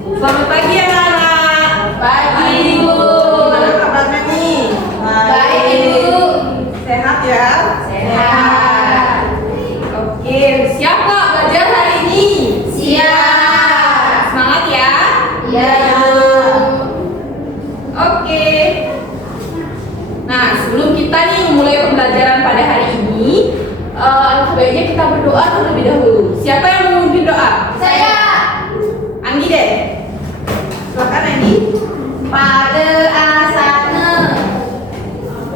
Selamat pagi anak-anak. Pagi, Ibu. Gimana kabarnya nih? Baik, Ibu. Sehat ya? Sehat. Oke, siap kok belajar hari ini? Siap. Semangat ya? Iya, Ibu. Oke. Nah, sebelum kita nih memulai pembelajaran pada hari ini, sebaiknya kita berdoa terlebih dahulu. Siapa yang mau memimpin doa? Saya. Andi deh. Silakan Andi. Pada asana.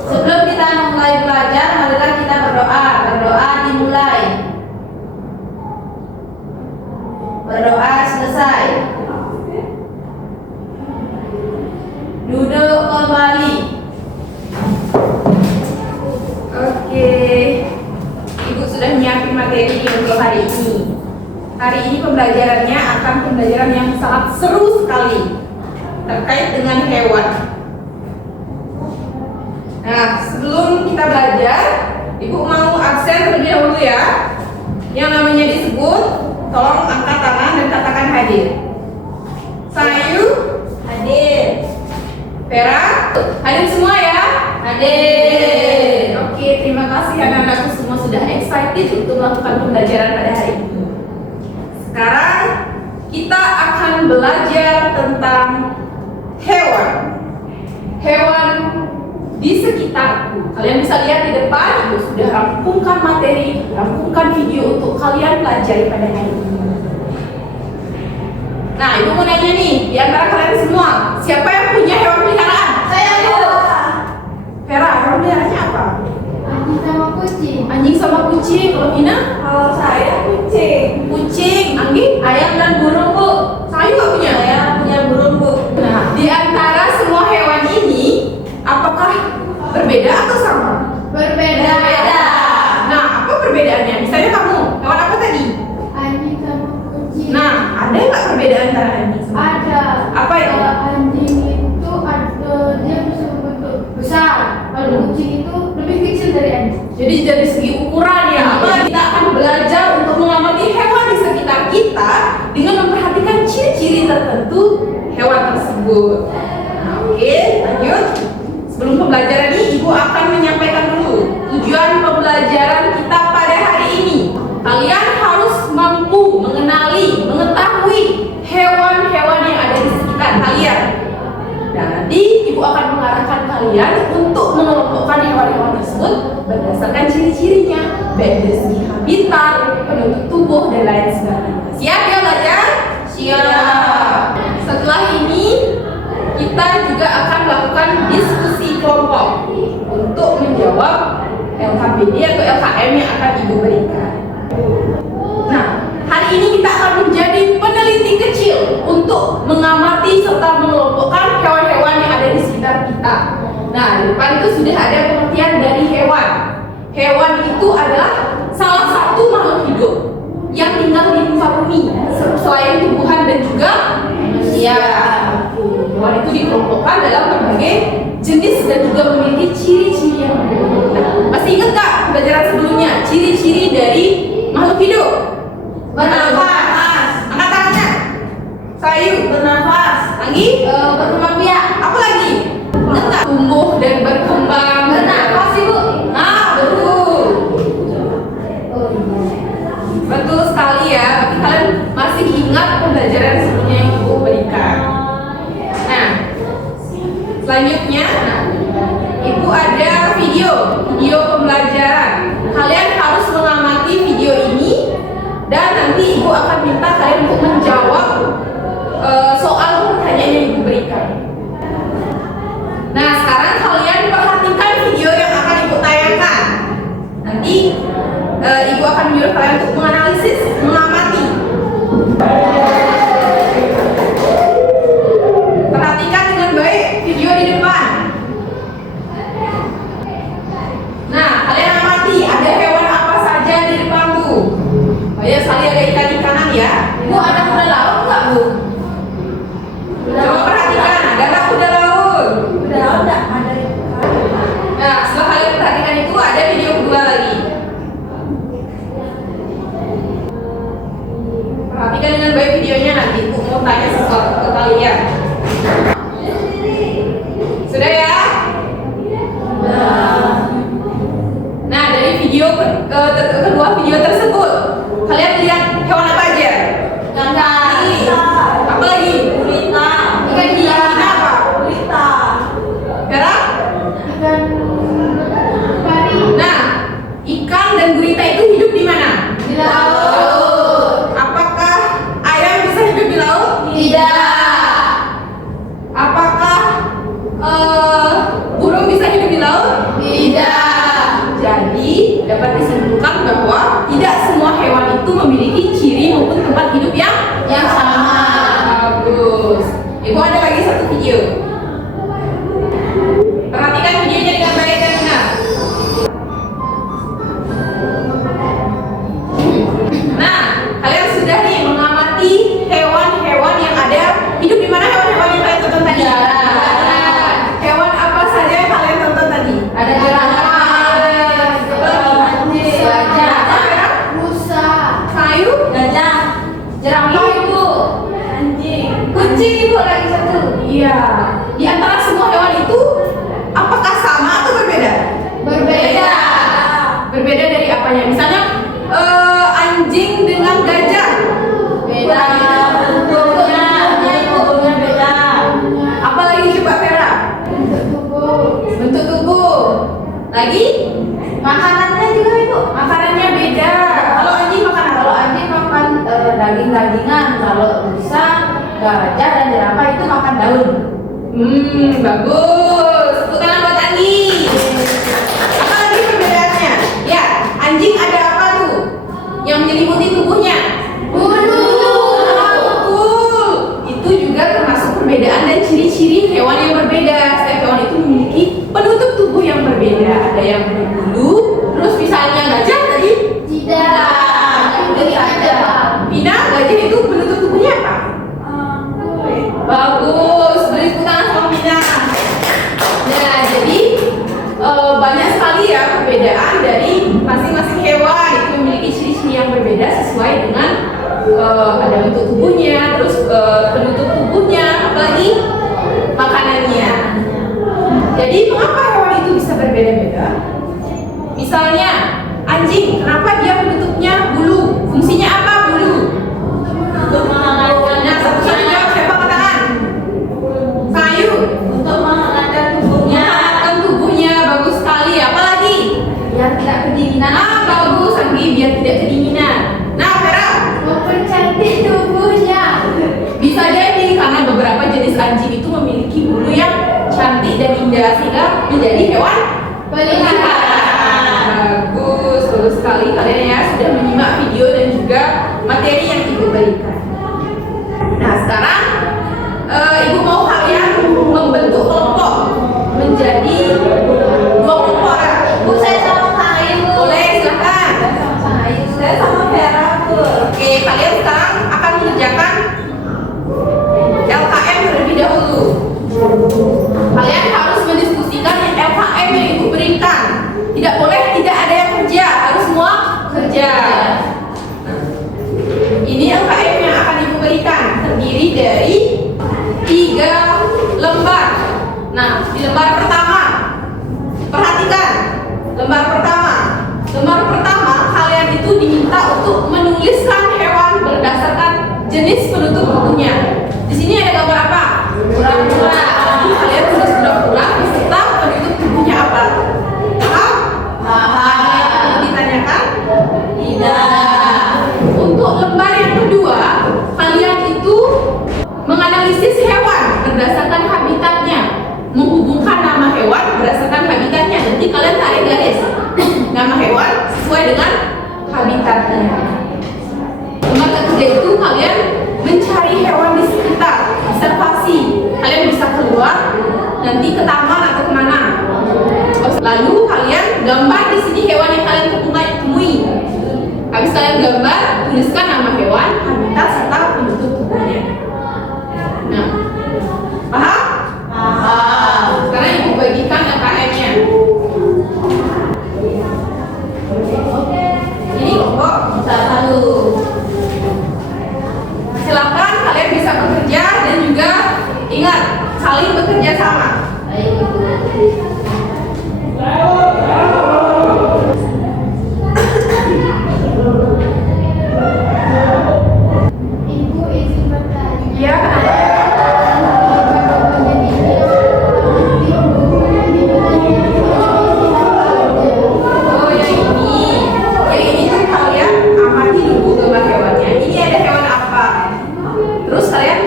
Sebelum kita mulai belajar, marilah kita berdoa. Berdoa dimulai. Berdoa selesai. Duduk kembali. Oke. Ibu sudah nyiapin materi untuk hari ini. Hari ini pembelajarannya akan pembelajaran yang sangat seru sekali terkait dengan hewan. Nah, sebelum kita belajar, Ibu mau absen terlebih dahulu ya. Yang namanya disebut, tolong angkat tangan dan katakan hadir. Sayu, Hadir. Vera, hadir semua ya? Hadir. Oke, terima kasih anak-anakku semua sudah excited untuk melakukan pembelajaran pada hari ini. Sekarang kita akan belajar tentang hewan. Hewan di sekitarku. Kalian bisa lihat di depan, Ibu sudah rampungkan materi, rampungkan video untuk kalian pelajari pada hari ini. Nah, Ibu mau nanya nih, di antara kalian semua, siapa yang punya hewan peliharaan? Saya, Bu. Vera, hewan peliharaannya apa? Anjing sama kucing. Anjing sama kucing. Kalau Mina? Kalau saya kucing. Kucing. Anggi? Ayam dan burung, Bu. Sayu nggak punya? Saya punya burung, Bu. Nah, di antara semua hewan ini, apakah berbeda atau sama? Berbeda-beda. Nah, apa perbedaannya? Misalnya kamu, hewan apa tadi? Anjing sama kucing. Nah, ada nggak perbedaan antara anjing sama kucing? Ada. Apa itu? Anjing itu ada dia bisa berbentuk besar. Kalau kucing itu lebih kecil dari anjing. Jadi dari segi ukuran ya, kita akan belajar untuk mengamati hewan di sekitar kita dengan memperhatikan ciri-ciri tertentu hewan tersebut. Nah, oke, lanjut. Sebelum pembelajaran ini, Ibu akan menyampaikan dulu tujuan pembelajaran kita pada hari ini. Kalian harus mampu mengenali, mengetahui hewan-hewan yang ada di sekitar kalian. Dan nanti Ibu akan mengarahkan kalian untuk mengelompokkan hewan-hewan tersebut berdasarkan ciri-cirinya, baik dari segi habitat, bentuk tubuh, dan lain sebagainya. Siap ya belajar? Siap. Setelah ini kita juga akan melakukan diskusi kelompok untuk menjawab LKPD atau LKM yang akan Ibu berikan. Nah, hari ini kita akan menjadi peneliti kecil untuk mengamati serta mengelompokkan hewan-hewan yang ada di sekitar kita. Nah, di depan itu sudah ada pengertian dari hewan. Hewan itu adalah salah satu makhluk hidup yang tinggal di muka bumi selain tumbuhan dan juga manusia. Hewan itu dikelompokkan dalam berbagai jenis dan juga memiliki ciri-ciri yang berbeda. Masih ingat gak pembelajaran sebelumnya ciri-ciri dari makhluk hidup? Bernafas. Angkat tangannya. Sayu. Bernafas. Anggi. Berkembang biak. Apa lagi? Ingat gak? Tumbuh dan berkembang. Bernafas, Ibu. Nah, betul. Betul sekali ya. Tapi kalian masih ingat pembelajaran sebelumnya yang Ibu berikan. Nah, selanjutnya Ibu ada video pembelajaran. Kalian harus mengamati video ini dan nanti Ibu akan minta kalian untuk menjawab soal pertanyaan yang Ibu berikan. Nah, sekarang kalian perhatikan kalian. Sudah ya? Nah, dari video kedua video tersebut, kalian lihat hewan apa aja? Apa lagi? Gurita. Ikan hiu. Apa? Gurita. Vera? Ikan pari. Nah, ikan dan gurita itu hidup di mana? Di laut. Apakah ayam bisa hidup di laut? Tidak. Apakah burung bisa hidup di laut? Tidak. Jadi dapat disimpulkan bahwa tidak semua hewan itu memiliki ciri maupun tempat hidup yang sama. Bagus. Ibu ada lagi satu video. Perhatikan videonya dengan baik dan benar. Nah, kalian sudah nih mengamati hewan-hewan yang ada hidup di mana hewan-hewan yang kalian tonton tadi? Darat. Hewan apa saja yang kalian tonton tadi? Ada jerapah, Anjing. gajah, rusa, Kayu, Gajah. jerapah ibu, Anjing. kucing ibu lagi satu. iya. Di antara semua hewan itu, apakah sama atau berbeda? Berbeda. Berbeda dari apanya? Misalnya anjing dengan gajah. Beda. Bentuknya beda. Apa lagi coba Vera? Bentuk tubuh. Bentuk tubuh. Lagi? Makanannya juga ibu. Makanannya beda. Kalau anjing makan apa? Kalau anjing makan daging-dagingan, kalau rusa, gajah dan jerapah itu makan daun. Bagus. Tepuk tangan buat Andi. Apa lagi perbedaannya? Ya, anjing ada apa tuh? Yang menyelimuti tubuhnya? Bulu. Betul. Itu juga termasuk perbedaan dan ciri-ciri hewan yang berbeda. Setiap hewan itu memiliki penutup tubuh yang berbeda. Ada yang berbulu, terus misalnya gajah tadi. Tidak. Dari aja. Pina, gajah itu penutup tubuhnya apa? Bagus. Beri tepuk tangan sama Pina. Nah, jadi banyak sekali ya perbedaan dari masing-masing hewan. Itu memiliki ciri-ciri yang berbeda sesuai dengan ada bentuk tubuhnya, terus penutup tubuhnya, apalagi makanannya. Jadi mengapa hewan itu bisa berbeda-beda? Misalnya anjing, kenapa dia penutupnya bulu? Fungsinya apa bulu? Untuk menghangatkan. Nah, satu-satu jawab, siapa angkat tangan? Kayu. Untuk menghangatkan tubuhnya. Menghangatkan tubuhnya, bagus sekali. Apalagi? Biar tidak kedinginan. Bagus, Anggi, biar tidak kedinginan. Nah, Vera, Mempercantik tubuhnya. bisa jadi karena beberapa jenis anjing itu memiliki bulu yang cantik dan indah sehingga menjadi hewan Peliharaan. Bagus, bagus sekali kalian ya sudah menyimak video dan juga materi yang ibu berikan. Nah, sekarang ibu mau kalian membentuk kelompok menjadi 2 kelompok ya. Bu, saya sama Kak Ayu. Boleh, silakan. Sama Kak Ayu. Saya sama Vera, Bu. Oke, kalian sekarang akan mengerjakan LKM terlebih dahulu. Kalian harus mendiskusikan LKM yang ibu berikan. Tidak boleh tidak ada yang kerja, harus semua kerja. Nah, ini LKM yang akan ibu berikan terdiri dari 3 lembar. Nah, di lembar pertama, perhatikan lembar pertama kalian itu diminta untuk menuliskan hewan berdasarkan jenis penutup tubuhnya. Di sini ada gambar apa? Kura-kura. Jadi kalian tulis kura-kura beserta penutup tubuhnya apa? Paham? Ada yang perlu ditanyakan? Tidak. Untuk lembar yang kedua, kalian itu menganalisis hewan berdasarkan habitatnya, menghubungkan nama hewan berdasarkan habitatnya. Nanti kalian tarik garis nama hewan sesuai dengan habitatnya. Lembar ketiga itu kalian mencari hewan di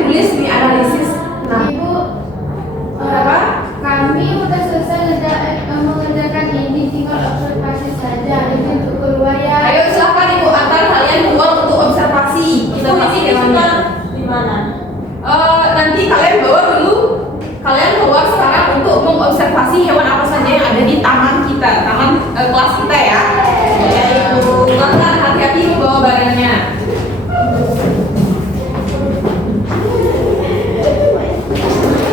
ditulis nih analisis. Nah, Ibu, apa? kami udah selesai mengerjakan ini, tinggal observasi saja. Ini untuk keluar ya. Ayo silakan ibu antar kalian keluar untuk observasi. Kita kasih hewannya. Di mana? Nanti kalian bawa dulu. Kalian keluar sekarang untuk mengobservasi hewan apa saja yang ada di taman kita, taman kelas kita ya. Ya ibu, silakan hati-hati bawa barangnya.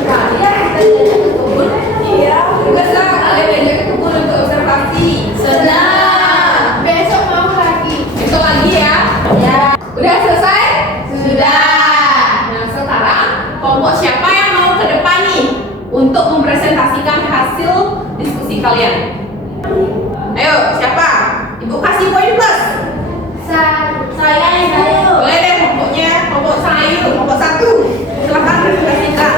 Kalian kita diajak ke kebun. Iya, bisa kalian diajak ke kebun untuk observasi. Senang. Besok mau lagi. Besok lagi ya. Ya. Udah selesai? Sudah. Nah, sekarang kelompok siapa yang mau ke depan nih untuk mempresentasikan hasil diskusi kalian? Ayo, siapa? Ibu kasih poin plus. Saya Ibu. Boleh deh kelompoknya, kelompok Sayu, kelompok 1. Silakan presentasikan.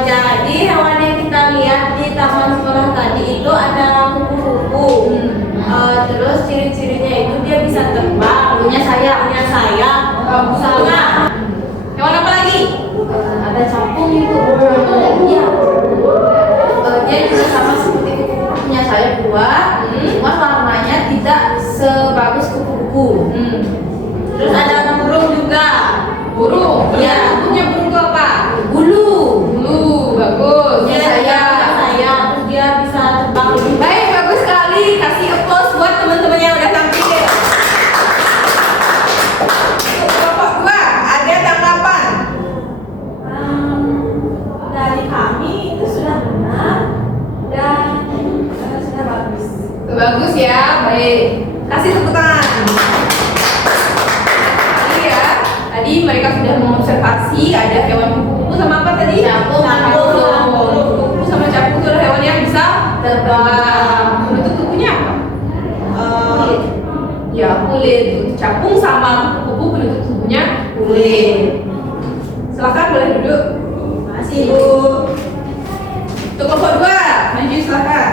Jadi hewan yang kita lihat di taman sekolah tadi itu adalah kupu-kupu. Terus ciri-cirinya itu dia bisa terbang, punya sayap, sama Hewan apa lagi? ada capung itu. Iya. Dia juga sama seperti kupu-kupu, punya sayap dua, cuma warnanya tidak sebagus kupu-kupu. Terus ada burung juga. Burung. Iya. Punya burung itu apa? Bulu. Bulu. Bagus. Dia terus dia bisa terbang lebih baik. Baik, bagus sekali. Kasih applause buat teman-teman yang udah tampil. Untuk kelompok 2, ada tanggapan? Dari kami itu sudah benar dan sudah bagus. Bagus ya, baik. Kasih tepuk tangan. Tadi ya, tadi mereka sudah mengobservasi ada hewan kupu-kupu sama apa tadi? Capung. Kupu-kupu sama capung itu adalah hewan yang bisa terbang. Bentuk tubuhnya apa? Kulit. Ya, kulit. Capung sama kupu-kupu bentuk tubuhnya kulit. Silakan boleh duduk. Makasih Bu. Untuk kelompok 2, maju silakan.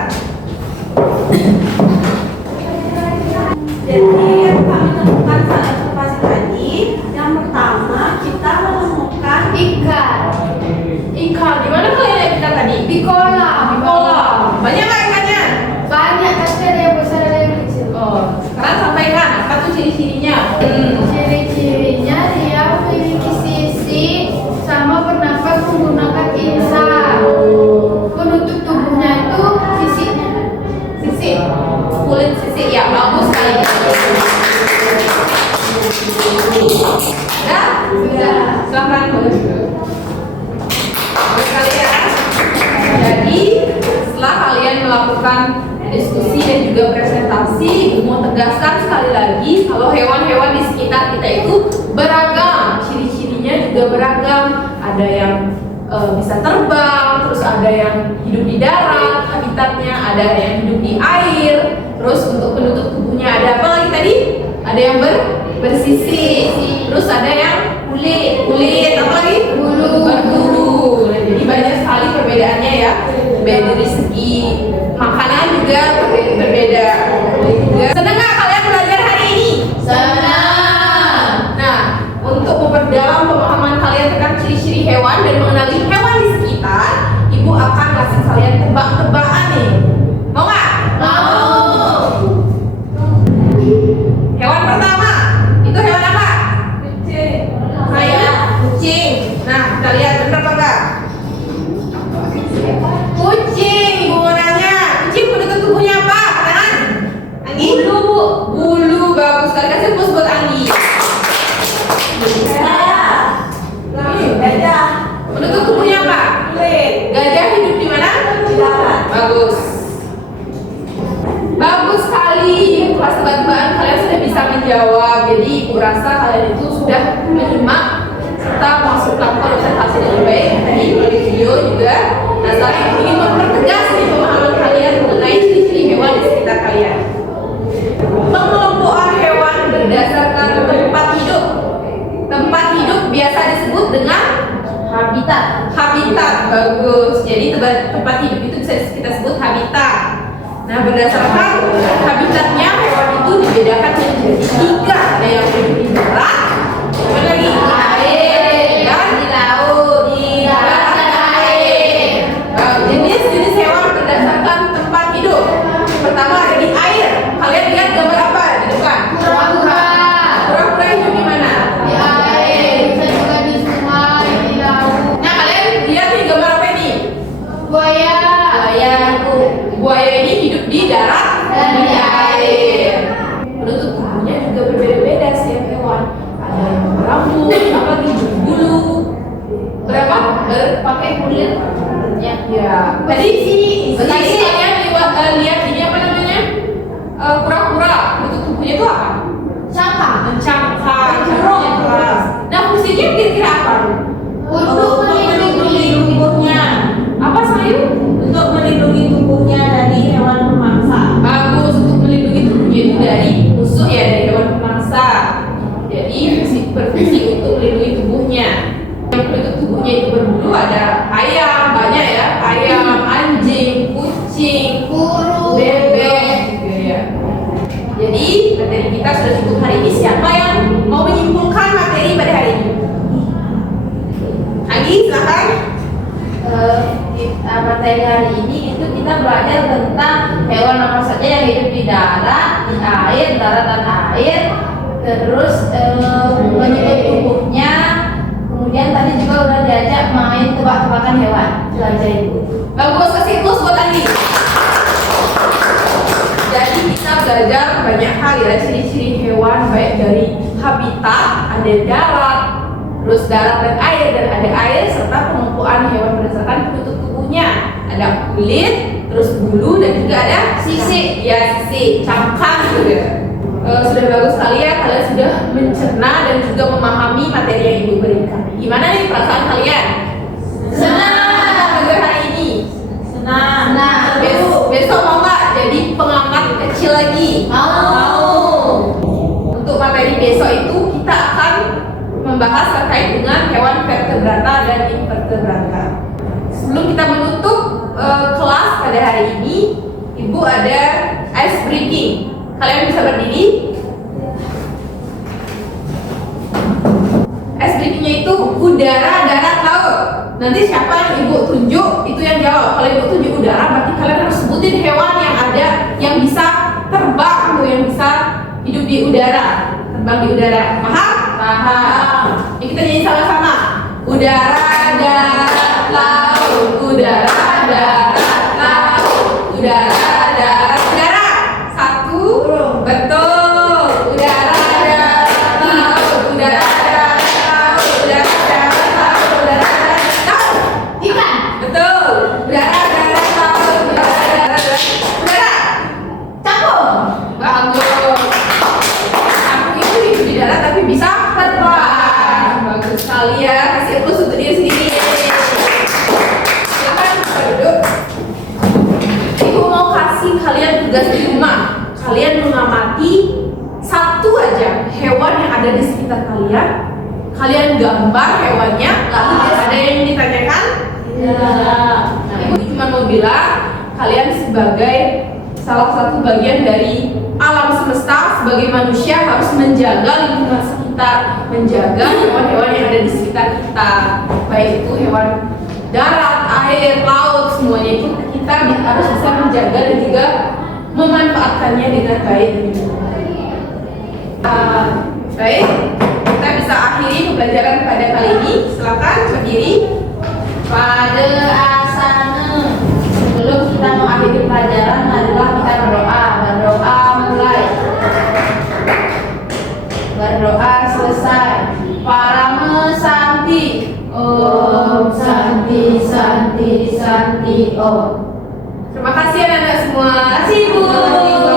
Jadi yang kami temukan saat observasi tadi, yang pertama kita menemukan Ikan Ikan, di mana kalian lihat ikan tadi? di kolam. Di kolam. Banyak nggak ikannya? Banyak, tapi ada yang besar ada yang kecil. Oh, sekarang sampaikan apa tuh ciri-cirinya? Ciri-cirinya dia memiliki sisi sama bernapas menggunakan insang. Penutup tubuhnya itu sisinya. Sisi, kulit sisi ya bagus sekali. Ya, Sudah. silakan boleh. Bagus sekali ya. Jadi setelah kalian melakukan diskusi dan juga presentasi, Ibu mau tegaskan sekali lagi kalau hewan-hewan di sekitar kita itu beragam, ciri-cirinya juga beragam. Ada yang bisa terbang, terus ada yang hidup di darat, habitatnya, ada yang hidup di air. Terus untuk penutup tubuhnya ada apa lagi tadi? Ada yang bersisi, terus ada yang kulit, apa lagi? Berbulu. Nah, jadi banyak sekali perbedaannya ya. Baik dari segi makanan juga berbeda. Senang nggak kalian belajar hari ini? Senang. Nah, untuk memperdalam pemahaman kalian tentang ciri-ciri hewan dan mengenali hewan di sekitar, Ibu akan kasih kalian tebak-tebakan nih. Mau nggak? Mau. Hewan pertama, itu hewan apa? kucing. Kucing. Nah, kita lihat benar apa enggak? Kucing. Ibu mau nanya, kucing penutup tubuhnya apa? Tangan? Anggi? Bulu. Bagus sekali. Kasih plus buat Anggi. Gajah. Penutup tubuhnya apa? Kulit. Gajah hidup di mana? Di darat. Bagus. Bagus sekali. Kelas tebak-tebakan kalian sudah bisa menjawab. Jadi Ibu rasa kalian itu sudah menyimak serta masuk melakukan observasi dengan baik. Tadi melalui video juga. Nah, saya ingin mempertegas nih pemahaman kalian mengenai ciri-ciri hewan di sekitar kalian. Pengelompokan hewan berdasarkan tempat hidup. Tempat hidup biasa disebut dengan Habitat. habitat. Bagus. Jadi tempat hidup itu bisa kita sebut habitat. Nah, berdasarkan habitatnya hewan itu dibedakan menjadi 3. Ada yang hidup di darat, ada lagi air, dan pakai kulit. Ya. Tadi kalian lihat ini apa namanya? Kura-kura. Bentuk tubuhnya itu apa? Cangkang. Nah, fungsinya kira-kira apa? Untuk melindungi tubuhnya. Apa sayur? Untuk melindungi tubuhnya dari hewan pemangsa. Bagus, untuk melindungi tubuhnya itu dari musuh ya, dari hewan pemangsa. Jadi berfungsi untuk melindungi tubuhnya. Yang bentuk tubuhnya itu berbulu ada ayam, banyak ya, ayam, anjing, kucing, Burung. bebek gitu ya. Jadi materi kita sudah cukup hari ini. Siapa yang mau menyimpulkan materi pada hari ini? Agi, silakan. Materi hari ini itu kita belajar tentang hewan apa saja yang hidup di darat, di air, darat dan air. Terus penyebab tubuhnya. Kemudian tadi juga udah diajak main tebak-tebakan hewan. Belajar itu. Bagus, kasih plus buat Agi. Jadi kita belajar banyak hal ya, ciri-ciri hewan baik dari habitat, ada darat, terus darat dan ada air serta penumpuan hewan berdasarkan bentuk tubuhnya. Ada kulit, terus bulu dan juga ada Sisik. Ya, sisik, cangkang juga. Sudah bagus sekali ya, kalian sudah mencerna dan juga memahami materi yang Ibu berikan. Gimana nih perasaan kalian? Senang belajar hari ini. Senang. Besok mau nggak jadi pengamat kecil lagi? Mau. Untuk materi besok itu kita akan membahas terkait dengan hewan vertebrata dan invertebrata. Sebelum kita menutup kelas pada hari ini, Ibu ada ice breaking. Kalian bisa berdiri. Ice breakingnya itu udara, darat, laut. Nanti siapa yang Ibu tunjuk itu yang jawab. Kalau Ibu tunjuk udara, berarti kalian harus sebutin hewan yang ada yang bisa terbang atau yang bisa hidup di udara, terbang di udara. Paham? Paham. Yuk kita nyanyi sama-sama. Udara, darat, laut. Udara, darat, laut. Udara, darat, udara. Satu. Betul. Udara, darat, laut. Udara, darat, laut. Udara, darat, laut. Udara, darat, laut. Ikan. Betul. Udara, darat, laut. Udara, darat, laut. Udara. Capung. Bagus. Aku itu hidup di darat tapi bisa terbang. Bagus sekali ya. Kasih plus untuk diri sendiri. Silakan bisa duduk. Ibu mau kasih kalian tugas di rumah. Kalian mengamati satu aja hewan yang ada di sekitar kalian. Kalian gambar hewannya. Lalu ada yang ditanyakan? Ibu cuma mau bilang kalian sebagai salah satu bagian dari alam semesta, sebagai manusia harus menjaga lingkungan sekitar, menjaga hewan-hewan yang ada di sekitar kita, baik itu hewan darat, air, laut, semuanya itu kita harus bisa menjaga dan juga memanfaatkannya dengan baik. Baik, kita bisa akhiri pembelajaran pada kali ini. Silakan berdiri. Pada asana. Sebelum kita mengakhiri pelajaran, marilah kita berdoa. Berdoa mulai. Berdoa selesai. Parame Santi. Om Santi Santi Santi Om. Terima kasih anak-anak semua. Terima kasih, Bu.